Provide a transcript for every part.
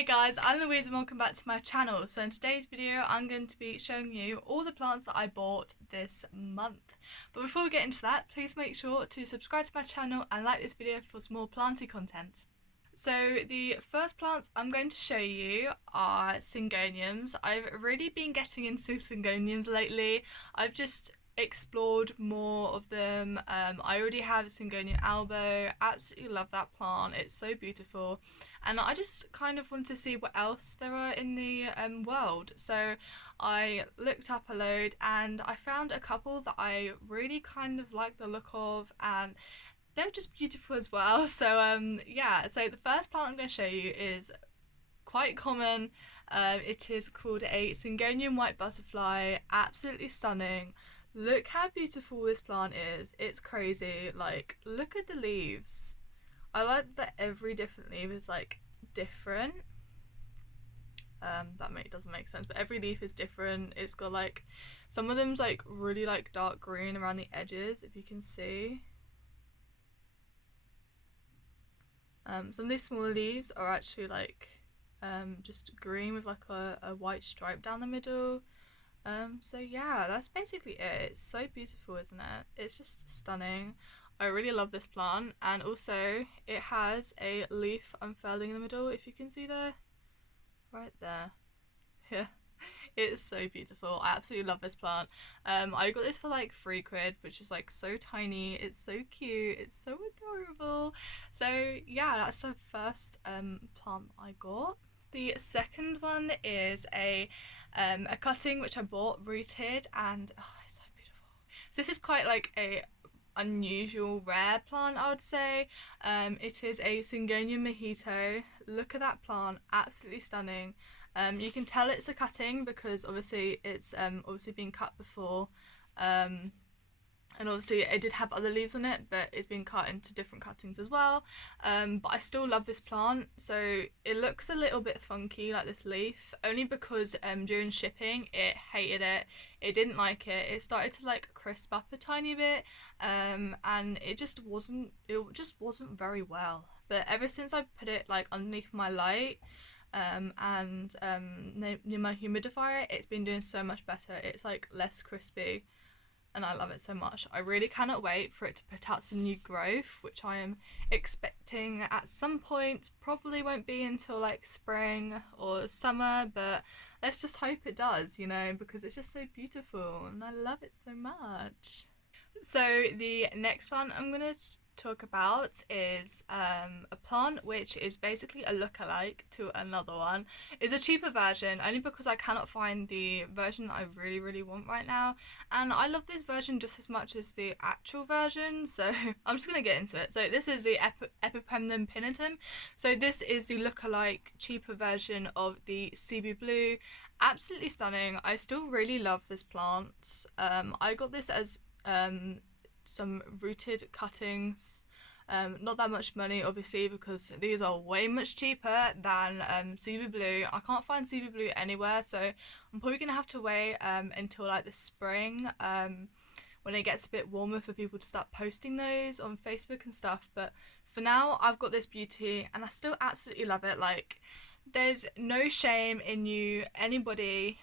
Hey guys, I'm Louise and welcome back to my channel. So in today's video I'm going to be showing you all the plants that I bought this month. But before we get into that, please make sure to subscribe to my channel and like this video for some more planty content. So the first plants I'm going to show you are Syngoniums. I've really been getting into Syngoniums lately. I've just explored more of them. I already have Syngonian albo, absolutely love that plant, it's so beautiful, and I just kind of want to see what else there are in the world. So I looked up a load and I found a couple that I really kind of like the look of, and they're just beautiful as well. So yeah, so the first plant I'm going to show you is quite common. It is called a Syngonian white butterfly, absolutely stunning. Look how beautiful this plant is. It's crazy. Like, look at the leaves. I like that every different leaf is like different. That doesn't make sense, but every leaf is different. It's got like, some of them's like really like dark green around the edges, if you can see. Some of these smaller leaves are actually like just green with like a white stripe down the middle. So yeah, that's basically it. It's so beautiful, isn't it? It's just stunning. I really love this plant, and also it has a leaf unfurling in the middle, if you can see there. Right there. Yeah. It's so beautiful. I absolutely love this plant. I got this for like £3, which is like so tiny. It's so cute. It's so adorable. So yeah, that's the first plant I got. The second one is a cutting which I bought rooted, and oh, it's so beautiful. So this is quite like a unusual rare plant, I would say. It is a Syngonian Mojito. Look at that plant, absolutely stunning. You can tell it's a cutting because obviously it's obviously been cut before, and obviously it did have other leaves on it, but it's been cut into different cuttings as well. But I still love this plant. So it looks a little bit funky, like this leaf, only because during shipping it hated it. It didn't like it. It started to like crisp up a tiny bit, and it just wasn't very well. But ever since I put it like underneath my light, and near my humidifier, it's been doing so much better. It's like less crispy, and I love it so much. I really cannot wait for it to put out some new growth, which I am expecting at some point. Probably won't be until like spring or summer, but let's just hope it does, you know, because it's just so beautiful and I love it so much. So the next plant I'm going to talk about is a plant which is basically a look-alike to another one. It's a cheaper version, only because I cannot find the version that I really want right now, and I love this version just as much as the actual version, so I'm just going to get into it. So this is the Epipens Pinatum. So this is the look-alike cheaper version of the CB Blue. Absolutely stunning. I still really love this plant. I got this as some rooted cuttings. Not that much money obviously, because these are way much cheaper than CB Blue. I can't find CB Blue anywhere, so I'm probably gonna have to wait until like the spring, when it gets a bit warmer, for people to start posting those on Facebook and stuff. But for now I've got this beauty and I still absolutely love it. Like, there's no shame in you, anybody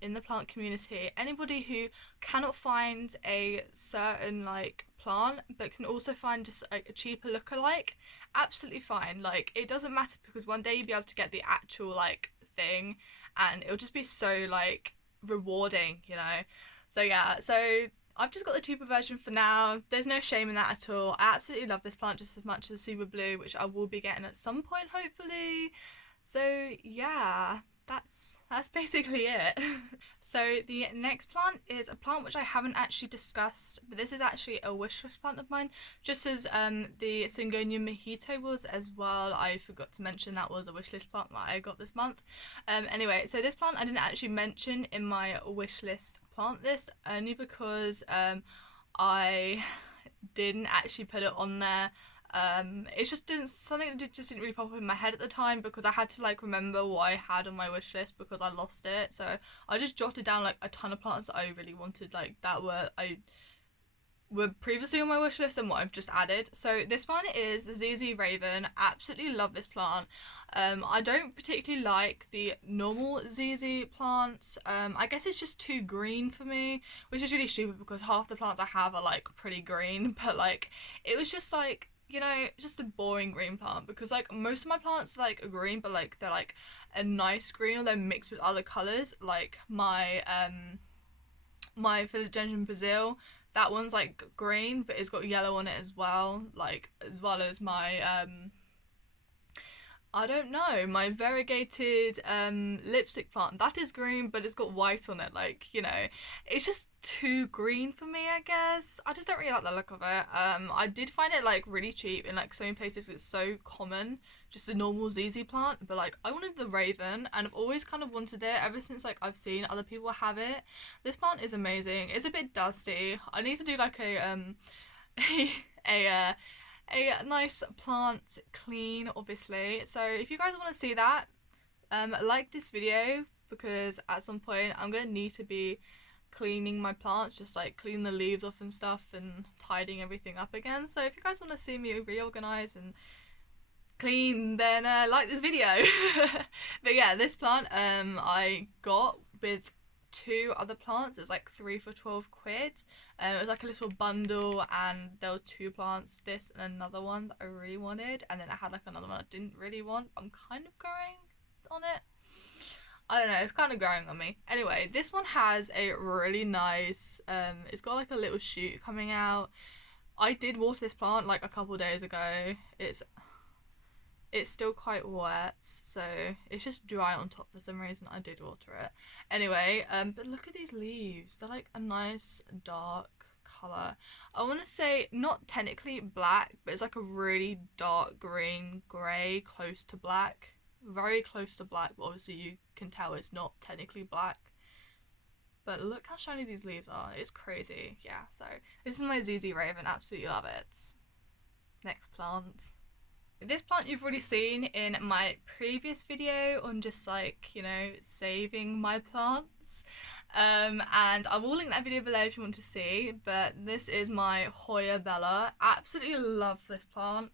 in the plant community, anybody who cannot find a certain like plant but can also find just like a cheaper lookalike, absolutely fine. Like, it doesn't matter, because one day you'll be able to get the actual like thing and it'll just be so like rewarding, you know. So yeah, so I've just got the cheaper version for now. There's no shame in that at all. I absolutely love this plant just as much as Super Blue, which I will be getting at some point hopefully. So yeah, that's basically it. So the next plant is a plant which I haven't actually discussed, but this is actually a wishlist plant of mine, just as the Syngonian Mojito was as well. I forgot to mention that was a wishlist plant that I got this month. Anyway, so this plant I didn't actually mention in my wishlist plant list, only because I didn't actually put it on there. It just didn't, something that just didn't really pop up in my head at the time, because I had to like remember what I had on my wish list because I lost it. So I just jotted down like a ton of plants that I really wanted, like that were previously on my wish list and what I've just added. So this one is ZZ Raven. Absolutely love this plant. I don't particularly like the normal ZZ plants. I guess it's just too green for me, which is really stupid because half the plants I have are like pretty green, but like it was just like, you know, just a boring green plant because like most of my plants like are green, but like they're like a nice green or they're mixed with other colours. Like my philodendron Brazil, that one's like green, but it's got yellow on it as well. Like as well as my I don't know, my variegated lipstick plant. That is green, but it's got white on it. Like, you know, it's just too green for me, I guess. I just don't really like the look of it. I did find it like really cheap in like so many places. It's so common, just a normal ZZ plant. But like, I wanted the Raven, and I've always kind of wanted it ever since like I've seen other people have it. This plant is amazing. It's a bit dusty. I need to do like a a a nice plant clean, obviously. So if you guys want to see that, like this video, because at some point I'm gonna need to be cleaning my plants, just like cleaning the leaves off and stuff and tidying everything up again. So if you guys want to see me reorganize and clean, then like this video. But yeah, this plant I got with two other plants. It was like 3 for 12 quid. It was like a little bundle, and there was two plants, this and another one that I really wanted, and then I had like another one I didn't really want. I'm kind of growing on it. I don't know, it's kind of growing on me. Anyway, this one has a really nice it's got like a little shoot coming out. I did water this plant like a couple days ago. It's still quite wet, so it's just dry on top for some reason. I did water it. Anyway, but look at these leaves. They're like a nice dark colour. I want to say not technically black, but it's like a really dark green, grey, close to black. Very close to black, but obviously you can tell it's not technically black. But look how shiny these leaves are. It's crazy. Yeah, so this is my ZZ Raven. Absolutely love it. Next plant. This plant you've already seen in my previous video on just like, you know, saving my plants. And I will link that video below if you want to see, but this is my Hoya Bella. Absolutely love this plant.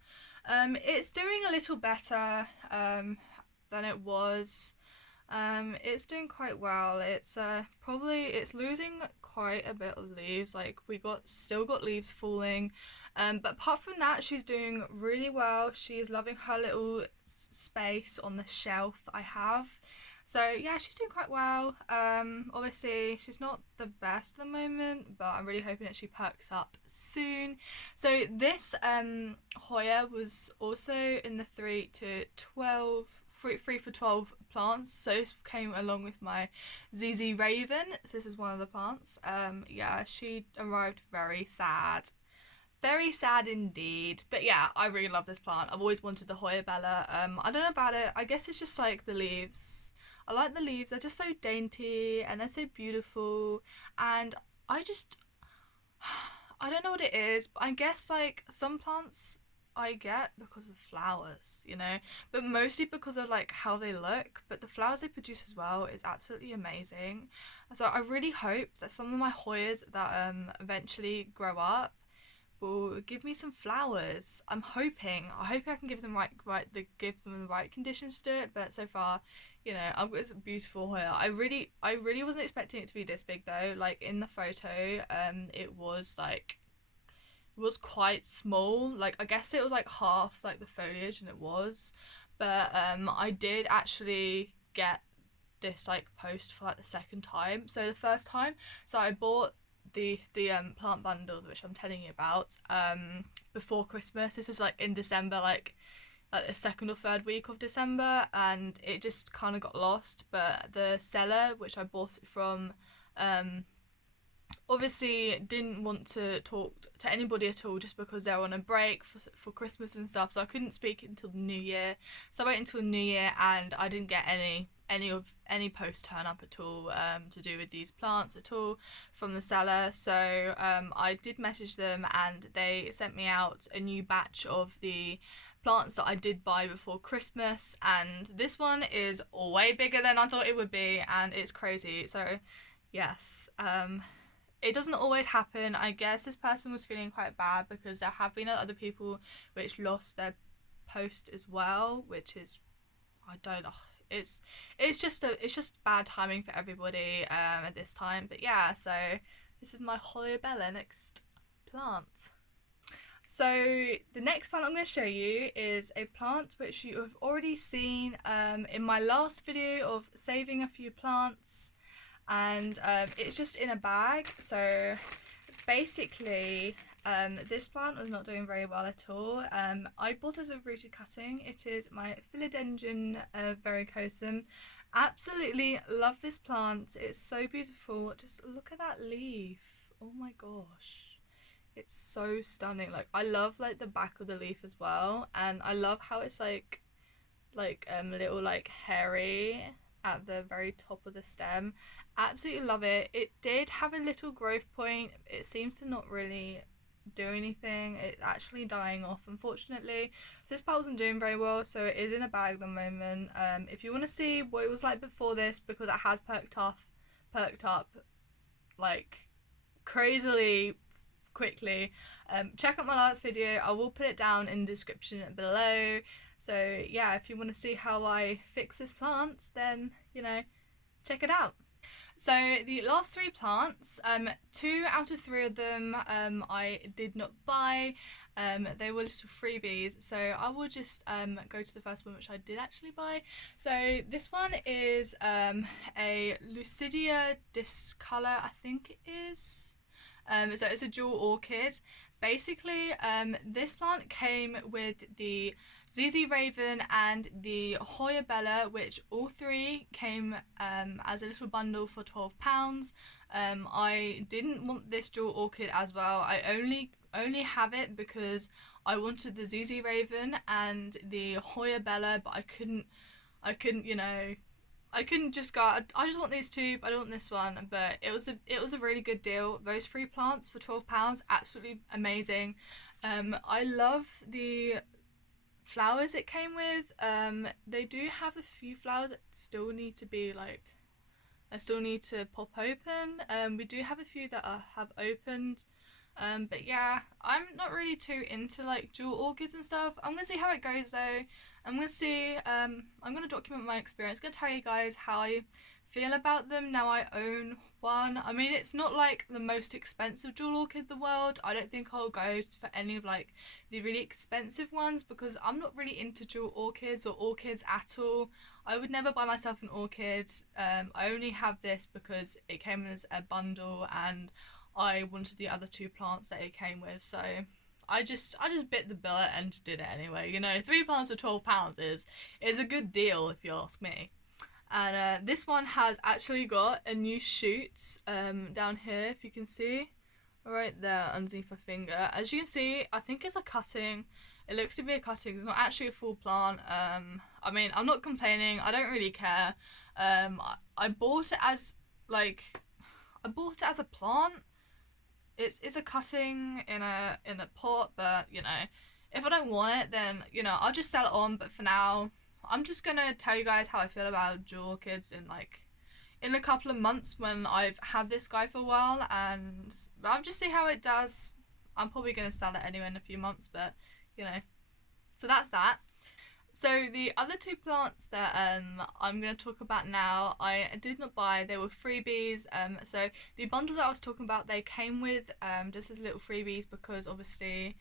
It's doing a little better than it was. It's doing quite well. It's losing quite a bit of leaves. Like still got leaves falling. But apart from that, she's doing really well. She is loving her little space on the shelf that I have. So yeah, she's doing quite well. Obviously she's not the best at the moment, but I'm really hoping that she perks up soon. So this Hoya was also in the 3 for 12 plants. So this came along with my ZZ Raven. So this is one of the plants. Yeah, she arrived very sad. Very sad indeed. But yeah, I really love this plant. I've always wanted the Hoya Bella. I don't know about it. I guess it's just like the leaves. I like the leaves. They're just so dainty and they're so beautiful. And I don't know what it is, but I guess like some plants I get because of flowers, you know, but mostly because of like how they look. But the flowers they produce as well is absolutely amazing. So I really hope that some of my Hoyas that eventually grow up will give me some flowers. I hope I can give them give them the right conditions to do it, but so far, you know, I've got this beautiful Hoya. I really wasn't expecting it to be this big though. Like in the photo, it was quite small. Like I guess it was like half like the foliage, and it was. But I did actually get this like post for like the second time. So the first time, so I bought the plant bundle which I'm telling you about before Christmas. This is like in December, like the second or third week of December, and it just kind of got lost. But the seller which I bought it from obviously didn't want to talk to anybody at all, just because they're on a break for Christmas and stuff, so I couldn't speak until the new year. So I waited until the new year, and I didn't get any post turn up at all to do with these plants at all from the seller. So I did message them, and they sent me out a new batch of the plants that I did buy before Christmas, and this one is way bigger than I thought it would be, and it's crazy. So yes, it doesn't always happen. I guess this person was feeling quite bad because there have been other people which lost their post as well, which is, I don't know. It's just bad timing for everybody at this time. But yeah, so this is my Hoya Bella next plant. So the next plant I'm going to show you is a plant which you have already seen in my last video of saving a few plants, and it's just in a bag. So basically this plant was not doing very well at all. I bought it as a rooted cutting. It is my Philodendron verrucosum. Absolutely love this plant. It's so beautiful. Just look at that leaf. Oh my gosh. It's so stunning. Like, I love like the back of the leaf as well, and I love how it's like little like hairy at the very top of the stem. Absolutely love it. It did have a little growth point. It seems to not really do anything. It's actually dying off, unfortunately. So this part wasn't doing very well, so it is in a bag at the moment. If you want to see what it was like before this, because it has perked up like crazily quickly, check out my last video. I will put it down in the description below. So yeah, if you want to see how I fix this plant, then check it out. So the last three plants, 2 out of 3 of them I did not buy. They were little freebies, so I will just go to the first one, which I did actually buy. So this one is a Lucidia discolor, I think it is. So it's a dual orchid. Basically, this plant came with the ZZ Raven and the Hoya Bella, which all 3 came as a little bundle for £12. I didn't want this dual orchid as well. I only have it because I wanted the ZZ Raven and the Hoya Bella, but I couldn't I couldn't just go, I just want these 2, but I don't want this one. But it was a really good deal. Those 3 plants for £12, absolutely amazing. I love the flowers it came with. They do have a few flowers that still need to be I still need to pop open. We do have a few that have opened. But yeah, I'm not really too into like dual orchids and stuff. I'm gonna see how it goes though. I'm gonna see, I'm gonna document my experience. I'm gonna tell you guys how I feel about them now I own one. I mean, it's not like the most expensive dual orchid in the world. I don't think I'll go for any of like the really expensive ones because I'm not really into dual orchids or orchids at all. I would never buy myself an orchid. I only have this because it came as a bundle and I wanted the other 2 plants that it came with, so I just bit the bullet and did it anyway. 3 plants for £12 is a good deal if you ask me. And this one has actually got a new shoot down here, if you can see, right there underneath my finger. As you can see, I think it's a cutting. It looks to be a cutting. It's not actually a full plant. I mean, I'm not complaining. I don't really care. I bought it as a plant. It's a cutting in a pot, but if I don't want it, then I'll just sell it on. But for now, I'm just gonna tell you guys how I feel about dual orchids in a couple of months when I've had this guy for a while, and I'll just see how it does. I'm probably gonna sell it anyway in a few months, but so that's that. So the other 2 plants that I'm going to talk about now, I did not buy. They were freebies. So the bundle that I was talking about, they came with just as little freebies because obviously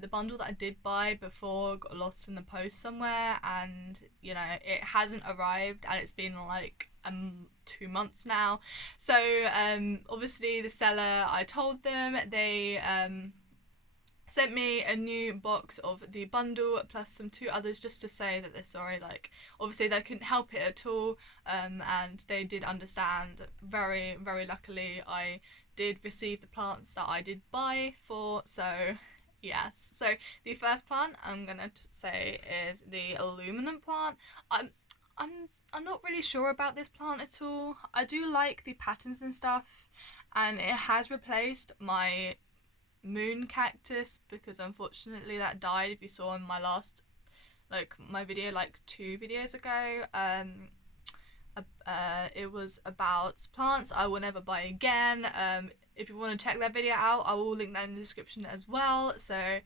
the bundle that I did buy before got lost in the post somewhere, and it hasn't arrived, and it's been like 2 months now. So obviously the seller, I told them, they sent me a new box of the bundle plus some 2 others just to say that they're sorry. Like, obviously they couldn't help it at all, and they did understand. Very, very luckily I did receive the plants that I did buy for, so yes. So the first plant I'm gonna say is the aluminum plant. I'm not really sure about this plant at all. I do like the patterns and stuff, and it has replaced my moon cactus because unfortunately that died. If you saw in my last my video 2 videos ago, it was about plants I will never buy again. if you want to check that video out, I will link that in the description as well. So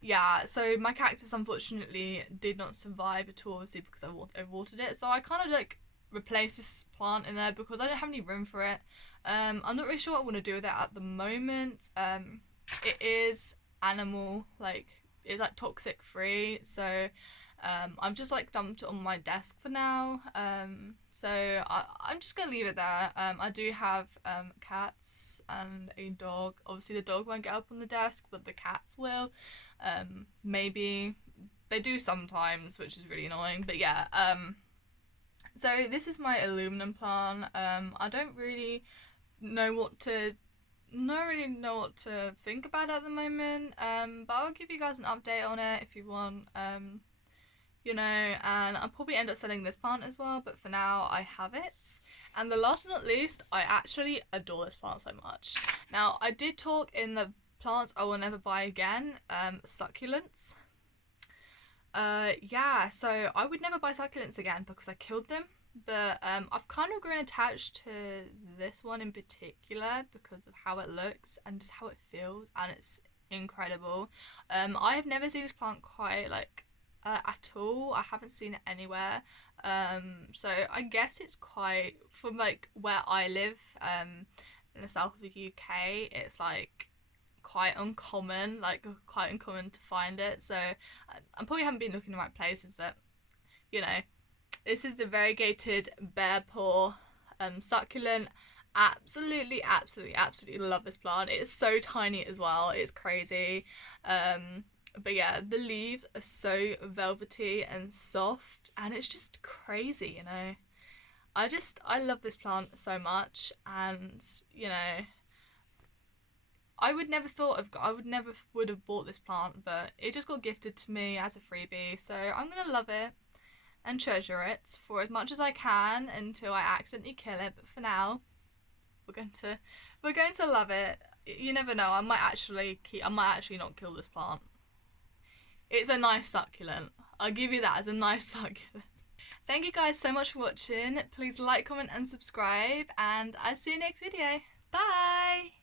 yeah, so my cactus unfortunately did not survive at all, obviously, because I overwatered it. So I kind of like replaced this plant in there because I don't have any room for it. I'm not really sure what I want to do with it at the moment. It is animal, like, it's like toxic free, so I've just like dumped it on my desk for now. So I'm just gonna leave it there. I do have cats and a dog. Obviously the dog won't get up on the desk, but the cats will. Maybe they do sometimes, which is really annoying. But yeah. So this is my aluminum plant. I don't really know what to think about at the moment. But I'll give you guys an update on it if you want. You know, and I'll probably end up selling this plant as well, but for now I have it. And the last but not least, I actually adore this plant so much. Now, I did talk in the plants I will never buy again, succulents. Yeah, so I would never buy succulents again because I killed them. But I've kind of grown attached to this one in particular because of how it looks and just how it feels, and it's incredible. I have never seen this plant quite like at all. I haven't seen it anywhere. So I guess it's quite, from like where I live, in the south of the UK, it's like quite uncommon to find it. So I probably haven't been looking in the right places, but you know, this is the variegated bear paw succulent. Absolutely love this plant. It is so tiny as well. It's crazy. But yeah, the leaves are so velvety and soft, and it's just crazy, you know. I love this plant so much, and you know, I would never would have bought this plant, but it just got gifted to me as a freebie, so I'm gonna love it and treasure it for as much as I can until I accidentally kill it. But for now, we're going to love it. You never know, I might actually not kill this plant. It's a nice succulent. I'll give you that as a nice succulent. Thank you guys so much for watching. Please like, comment and subscribe, and I'll see you next video. Bye!